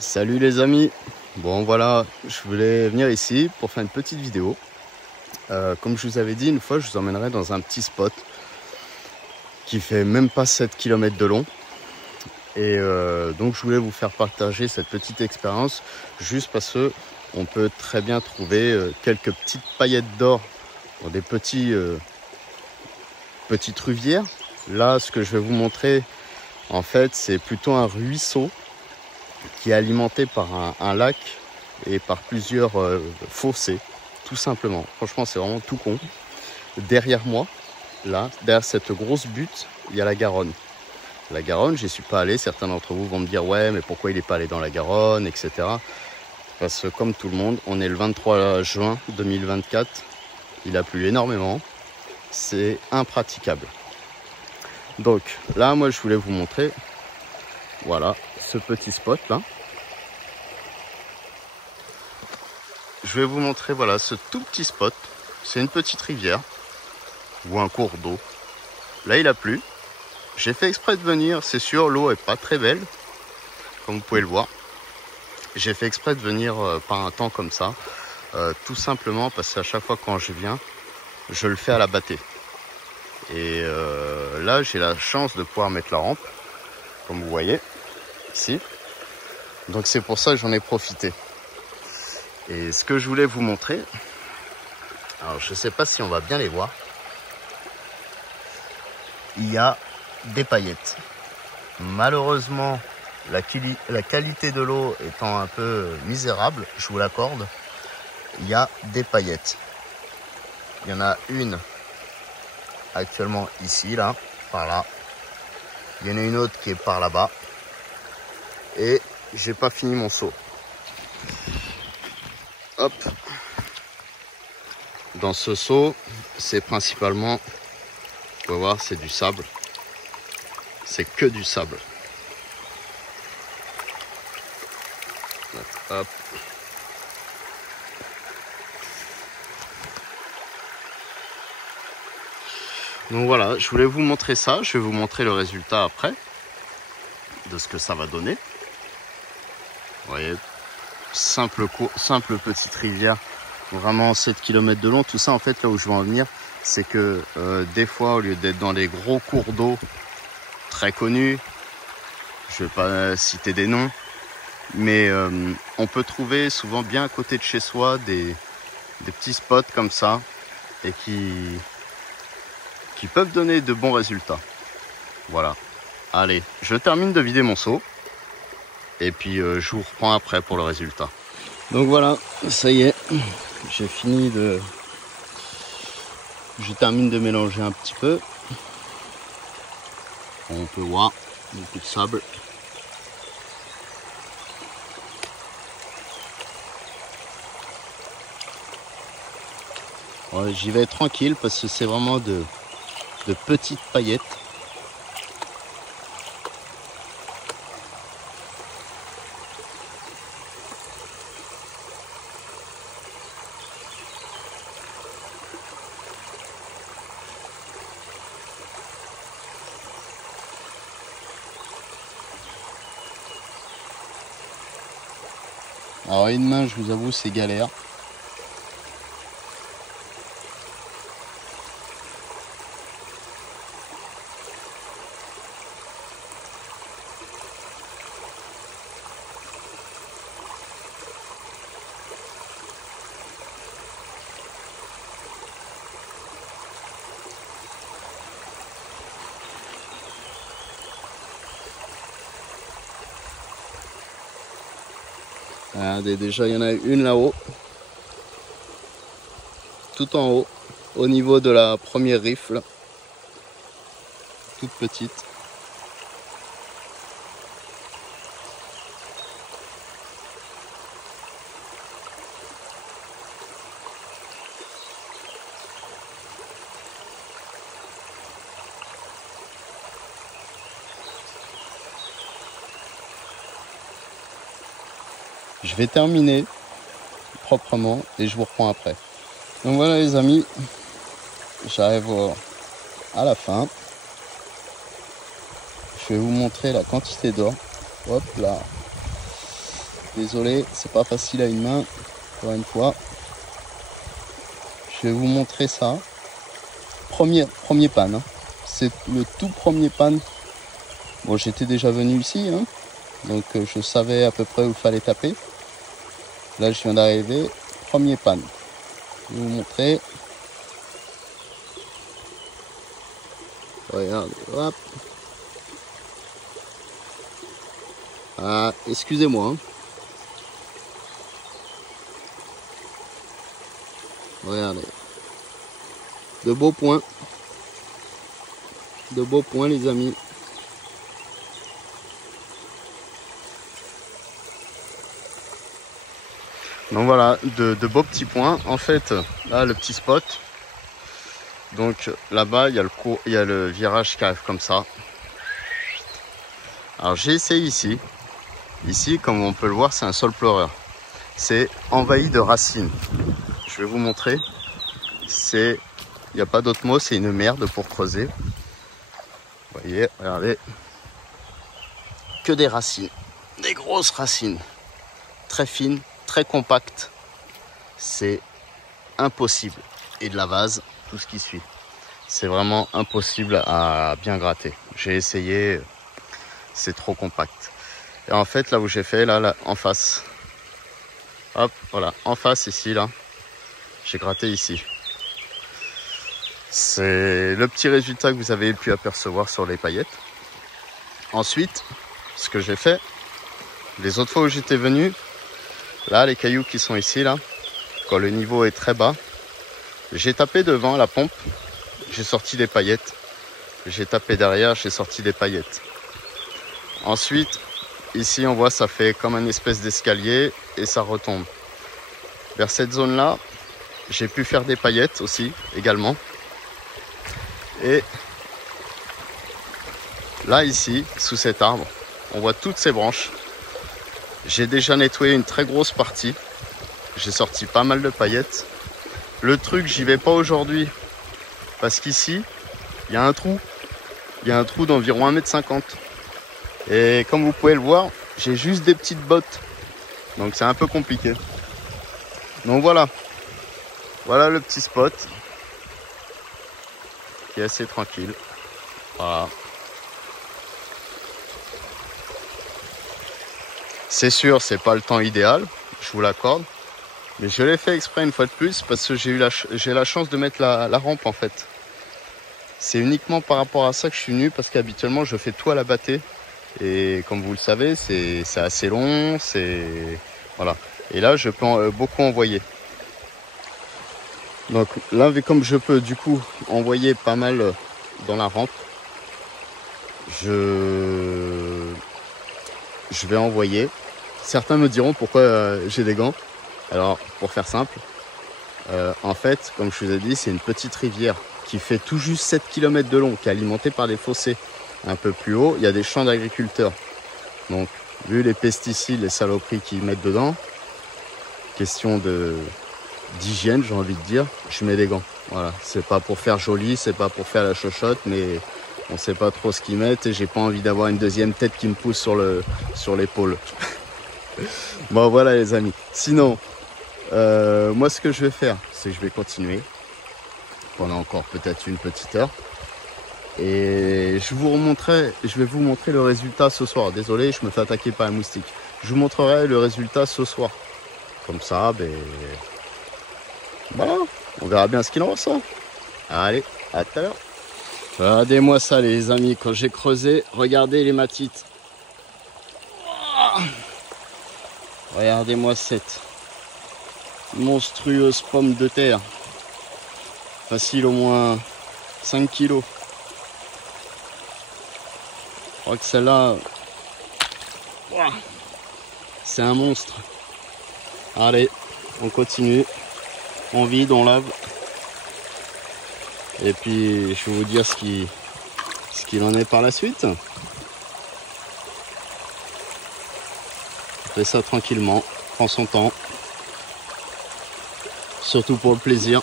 Salut les amis. Bon voilà, je voulais venir ici pour faire une petite vidéo. Comme je vous avais dit, une fois je vous emmènerai dans un petit spot qui fait même pas 7 km de long. Et donc je voulais vous faire partager cette petite expérience juste parce que on peut très bien trouver quelques petites paillettes d'or dans des petites rivières. Là, ce que je vais vous montrer, en fait, c'est plutôt un ruisseau qui est alimenté par un lac et par plusieurs fossés, tout simplement. Franchement, c'est vraiment tout con. Derrière moi, là, derrière cette grosse butte, il y a la Garonne. La Garonne, j'y suis pas allé. Certains d'entre vous vont me dire, ouais, mais pourquoi il n'est pas allé dans la Garonne, etc. Parce que comme tout le monde, on est le 23 juin 2024. Il a plu énormément. C'est impraticable. Donc là, moi, je voulais vous montrer, voilà, ce petit spot là. Je vais vous montrer, voilà, ce tout petit spot. C'est une petite rivière ou un cours d'eau. Là, il a plu. J'ai fait exprès de venir. C'est sûr, l'eau est pas très belle, comme vous pouvez le voir. J'ai fait exprès de venir par un temps comme ça, tout simplement parce qu'à chaque fois quand je viens, je le fais à la bâtée. Et là, j'ai la chance de pouvoir mettre la rampe, comme vous voyez, ici. Donc c'est pour ça que j'en ai profité. Et ce que je voulais vous montrer, alors je ne sais pas si on va bien les voir, il y a des paillettes. Malheureusement, la qualité de l'eau étant un peu misérable, je vous l'accorde, il y a des paillettes. Il y en a une actuellement ici, là, par là. Il y en a une autre qui est par là-bas. Et j'ai pas fini mon seau. Hop. Dans ce seau, c'est principalement, vous pouvez voir, c'est du sable. C'est que du sable. Hop. Donc voilà, je voulais vous montrer ça. Je vais vous montrer le résultat après de ce que ça va donner. Vous voyez, simple petite rivière, vraiment 7 km de long. Tout ça, en fait, là où je veux en venir, c'est que des fois, au lieu d'être dans les gros cours d'eau très connus, je ne vais pas citer des noms, mais on peut trouver souvent bien à côté de chez soi des petits spots comme ça et qui peuvent donner de bons résultats. Voilà. Allez, je termine de vider mon seau et puis je vous reprends après pour le résultat. Donc voilà, ça y est, j'ai fini de... Je termine de mélanger un petit peu. On peut voir beaucoup de sable. Ouais, j'y vais tranquille parce que c'est vraiment de petites paillettes. Alors une main, je vous avoue, c'est galère. Regardez, déjà il y en a une là-haut, tout en haut, au niveau de la première rifle, toute petite. Je vais terminer proprement et je vous reprends après. Donc voilà les amis, j'arrive à la fin. Je vais vous montrer la quantité d'or. Hop là. Désolé, c'est pas facile à une main, encore une fois. Je vais vous montrer ça. Premier panne, hein. C'est le tout premier panne. Bon, j'étais déjà venu ici, hein, donc je savais à peu près où il fallait taper. Là, je viens d'arriver, premier panne. Je vais vous montrer. Regardez, hop. Ah, excusez-moi. Hein. Regardez. De beaux points. De beaux points, les amis. Donc voilà, de beaux petits points. En fait, là, le petit spot. Donc là-bas, il y a le virage qui arrive comme ça. Alors j'ai essayé ici. Ici, comme on peut le voir, c'est un sol pleureur. C'est envahi de racines. Je vais vous montrer. Il n'y a pas d'autre mot, c'est une merde pour creuser. Vous voyez, regardez. Que des racines. Des grosses racines. Très fines, très compactes. C'est impossible. Et de la vase, tout ce qui suit. C'est vraiment impossible à bien gratter. J'ai essayé, c'est trop compact. Et en fait, là où j'ai fait, là, en face. Hop, voilà, en face ici, là. J'ai gratté ici. C'est le petit résultat que vous avez pu apercevoir sur les paillettes. Ensuite, ce que j'ai fait, les autres fois où j'étais venu, là, les cailloux qui sont ici, là, quand le niveau est très bas, j'ai tapé devant la pompe, j'ai sorti des paillettes. J'ai tapé derrière, j'ai sorti des paillettes. Ensuite, ici, on voit, ça fait comme un espèce d'escalier et ça retombe. Vers cette zone-là, j'ai pu faire des paillettes aussi, également. Et là, ici, sous cet arbre, on voit toutes ces branches. J'ai déjà nettoyé une très grosse partie. J'ai sorti pas mal de paillettes. Le truc, j'y vais pas aujourd'hui parce qu'ici, il y a un trou. Il y a un trou d'environ 1,50 m. Et comme vous pouvez le voir, j'ai juste des petites bottes. Donc c'est un peu compliqué. Donc voilà. Voilà le petit spot. Qui est assez tranquille. Voilà. C'est sûr, c'est pas le temps idéal. Je vous l'accorde. Mais je l'ai fait exprès une fois de plus parce que j'ai la chance de mettre la rampe en fait. C'est uniquement par rapport à ça que je suis venu parce qu'habituellement je fais tout à la bâtée. Et comme vous le savez, c'est assez long, voilà. Et là, je peux beaucoup envoyer. Donc là, comme je peux du coup envoyer pas mal dans la rampe, je vais envoyer. Certains me diront pourquoi j'ai des gants. Alors, pour faire simple, en fait, comme je vous ai dit, c'est une petite rivière qui fait tout juste 7 km de long, qui est alimentée par des fossés. Un peu plus haut, il y a des champs d'agriculteurs. Donc, vu les pesticides, les saloperies qu'ils mettent dedans, question d'hygiène, j'ai envie de dire, je mets des gants. Voilà, c'est pas pour faire joli, c'est pas pour faire la chochotte, mais on sait pas trop ce qu'ils mettent et j'ai pas envie d'avoir une deuxième tête qui me pousse sur l'épaule. Bon, voilà les amis. Sinon, moi ce que je vais faire, c'est que je vais continuer pendant encore peut-être une petite heure. Et je vais vous montrer le résultat ce soir. Désolé, je me fais attaquer par un moustique. Je vous montrerai le résultat ce soir. Comme ça, ben voilà, on verra bien ce qu'il en ressort. Allez, à tout à l'heure. Regardez-moi ça les amis, quand j'ai creusé, regardez les matites. Regardez-moi cette monstrueuse pomme de terre. Facile au moins 5 kilos. Je crois que celle-là, c'est un monstre. Allez, on continue. On vide, on lave. Et puis, je vais vous dire ce qu'il en est par la suite. On fait ça tranquillement, prend son temps. Surtout pour le plaisir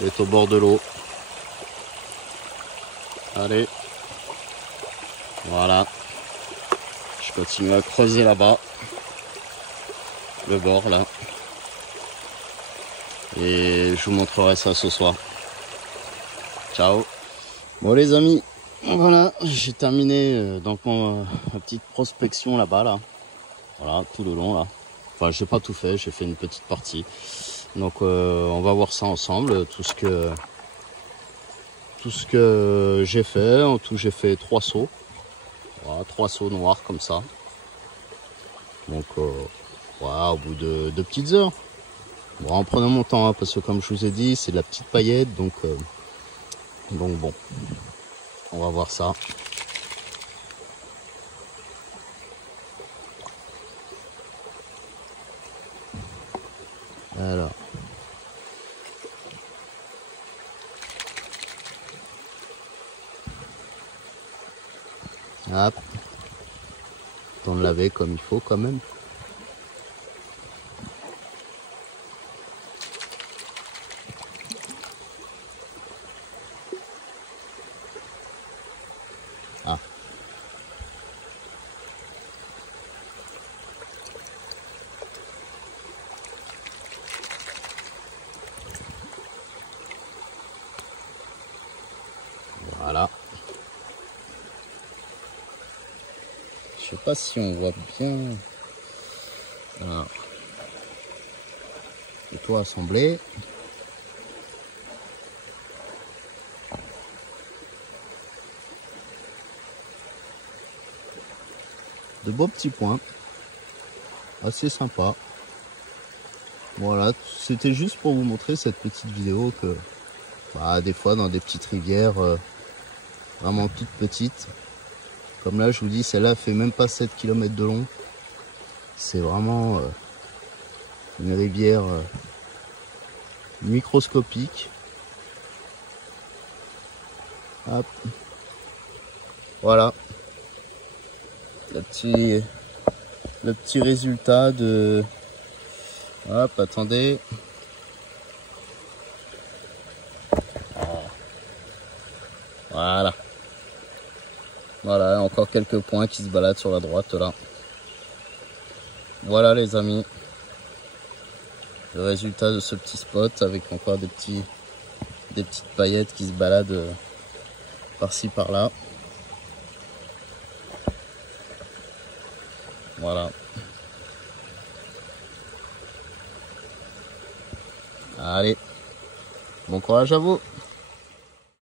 d'être au bord de l'eau. Allez. Voilà. Je continue à creuser là-bas. le bord là. Et je vous montrerai ça ce soir. Ciao. Bon les amis, voilà, j'ai terminé donc ma petite prospection là-bas là. Voilà, tout le long là. Enfin, j'ai pas tout fait, j'ai fait une petite partie. Donc on va voir ça ensemble, tout ce que j'ai fait. En tout, j'ai fait 3 sauts. Voilà, 3 sauts noirs comme ça. Donc voilà, au bout de 2 petites heures. Bon, en prenant mon temps, hein, parce que comme je vous ai dit, c'est de la petite paillette, donc bon, on va voir ça. Alors. Hop. Temps de laver comme il faut quand même. Ah. Voilà. Je sais pas si on voit bien. Alors. Le toit assemblé. De beaux petits points. Assez sympa. Voilà, c'était juste pour vous montrer cette petite vidéo que bah, des fois dans des petites rivières vraiment toutes petites, comme là je vous dis, celle-là fait même pas 7 km de long. C'est vraiment une rivière microscopique. Hop. Voilà le petit résultat de... Hop, attendez. Voilà. Voilà, encore quelques points qui se baladent sur la droite là. Voilà les amis. Le résultat de ce petit spot avec encore des petites paillettes qui se baladent par-ci par-là. Voilà. Allez. Bon courage à vous.